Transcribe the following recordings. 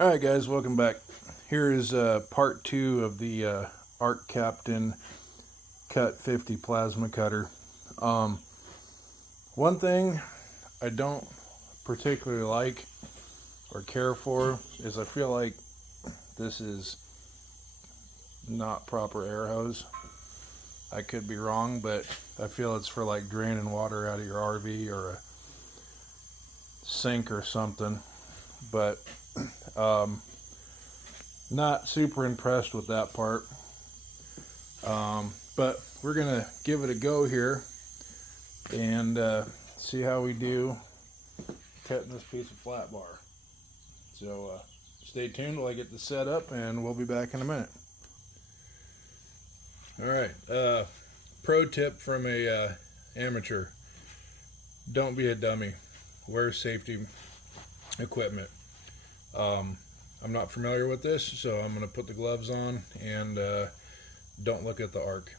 Alright guys, welcome back. Here is part 2 of the Arc Captain Cut 50 plasma cutter. Um, One thing I don't particularly like or care for is I feel like this is not proper air hose. I could be wrong, but I feel it's for like draining water out of your RV or a sink or something. But not super impressed with that part. But we're gonna give it a go here and see how we do cutting this piece of flat bar. So stay tuned while I get this set up, and we'll be back in a minute. All right, pro tip from a amateur: don't be a dummy. Wear safety equipment. I'm not familiar with this, so I'm going to put the gloves on and don't look at the arc.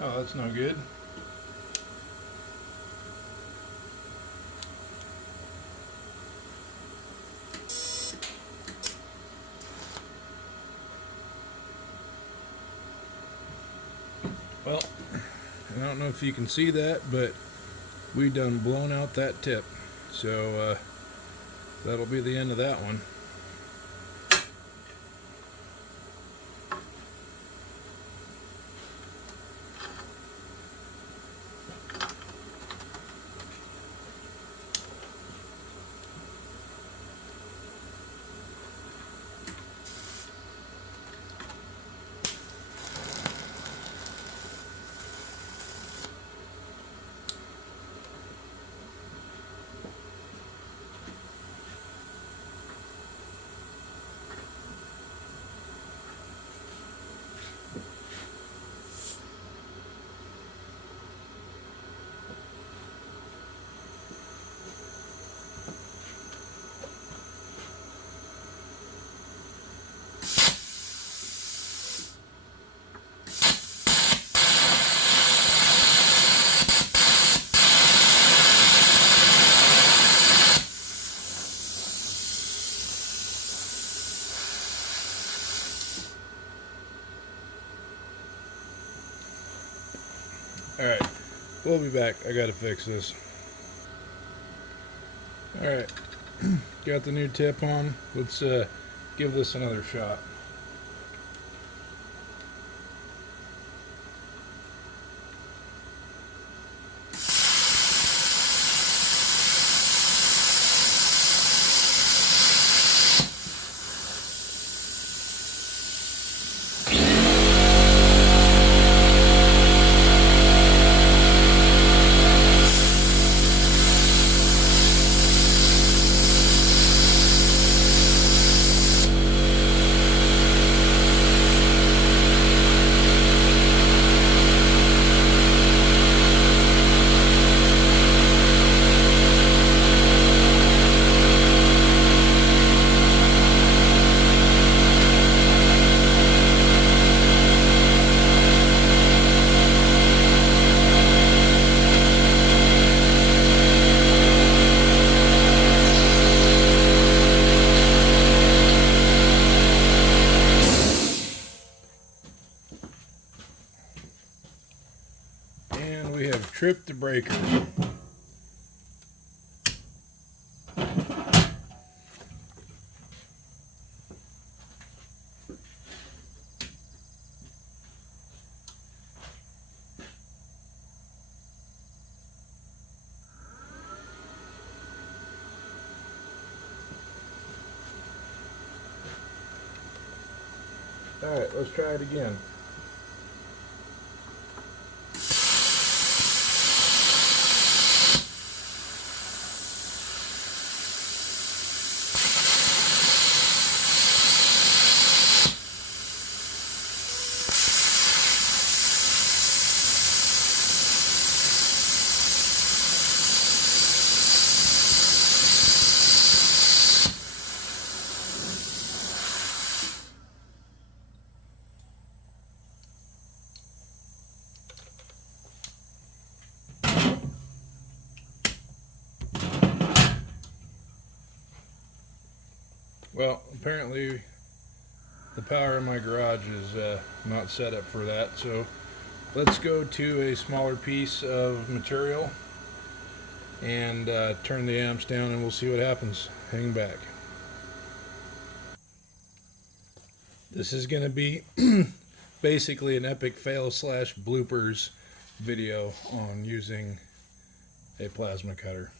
Oh, that's no good. Well, I don't know if you can see that, but we done blown out that tip. So that'll be the end of that one. Alright, we'll be back. I gotta fix this. Alright, got the new tip on. Let's give this another shot. And we have tripped the breaker. Alright, let's try it again. Well, apparently the power in my garage is not set up for that, so let's go to a smaller piece of material and turn the amps down, and we'll see what happens. Hang back. This is going to be basically an epic fail slash bloopers video on using a plasma cutter.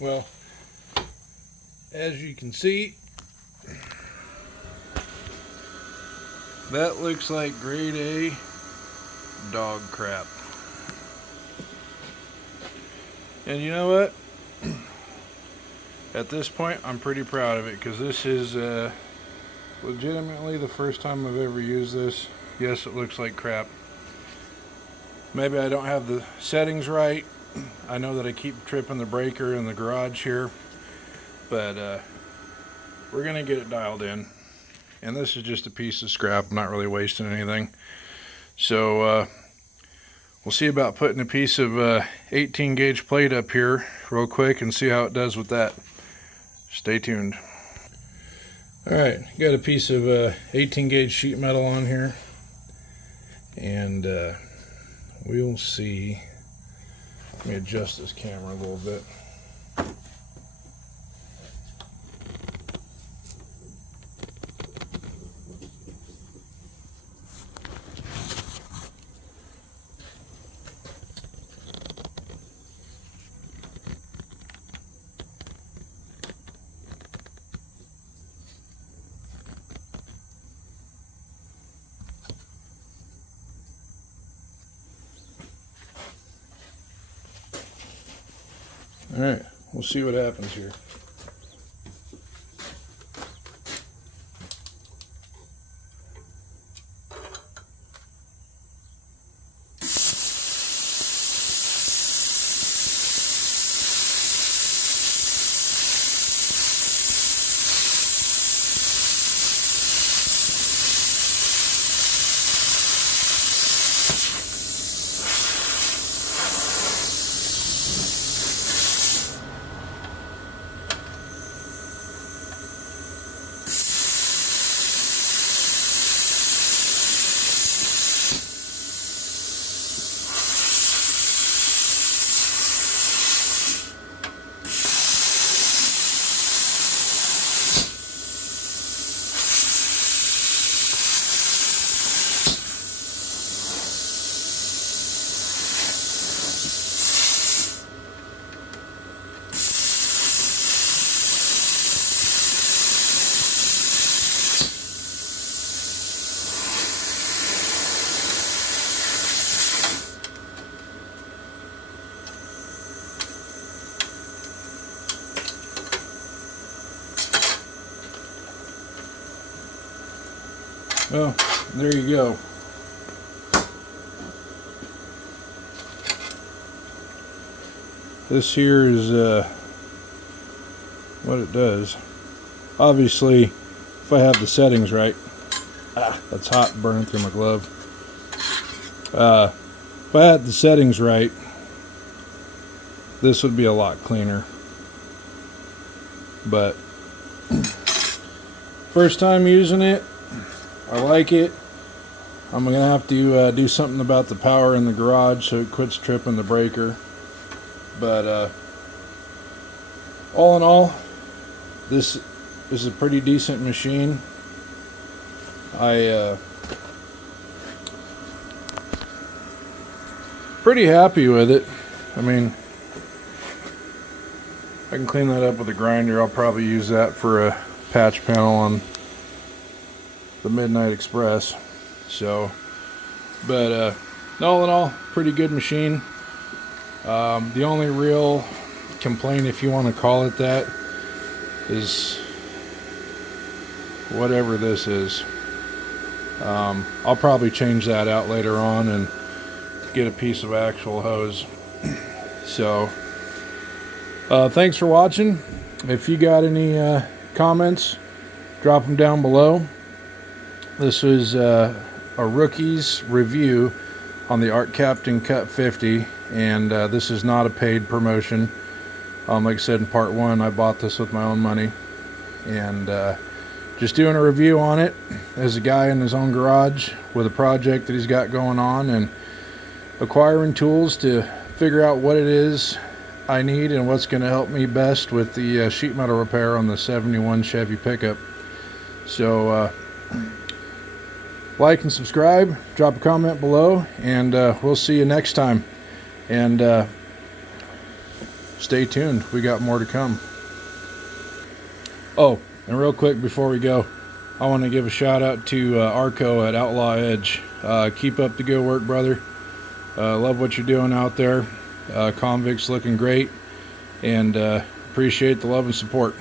Well, as you can see, that looks like grade A dog crap. And you know what? At this point, I'm pretty proud of it, because this is legitimately the first time I've ever used this. Yes, it looks like crap. Maybe I don't have the settings right. I know that I keep tripping the breaker in the garage here, but we're gonna get it dialed in. And this is just a piece of scrap. I'm not really wasting anything. So we'll see about putting a piece of 18 gauge plate up here real quick and see how it does with that. Stay tuned. Alright, got a piece of 18 gauge sheet metal on here, and we'll see. Let me adjust this camera a little bit. Alright, we'll see what happens here. Well, there you go. This here is what it does. Obviously, if I have the settings right, that's hot, burning through my glove. If I had the settings right, this would be a lot cleaner. But first time using it, I like it. I'm gonna have to do something about the power in the garage so it quits tripping the breaker. But all in all, this is a pretty decent machine. Pretty happy with it. I mean, I can clean that up with a grinder. I'll probably use that for a patch panel on the Midnight Express. So, but all in all, pretty good machine. The only real complaint, if you want to call it that, is whatever this is. I'll probably change that out later on and get a piece of actual hose. So thanks for watching. If you got any comments, drop them down below. This is a rookie's review on the Art Captain Cut 50, and this is not a paid promotion. Like I said in part 1, I bought this with my own money, and just doing a review on it as a guy in his own garage with a project that he's got going on, and acquiring tools to figure out what it is I need and what's going to help me best with the sheet metal repair on the 71 Chevy pickup. So like and subscribe, drop a comment below, and we'll see you next time. And stay tuned, we got more to come. Oh, and real quick before we go, I want to give a shout out to Arco at Outlaw Edge. Keep up the good work, brother. Love what you're doing out there. Convict's looking great, and appreciate the love and support.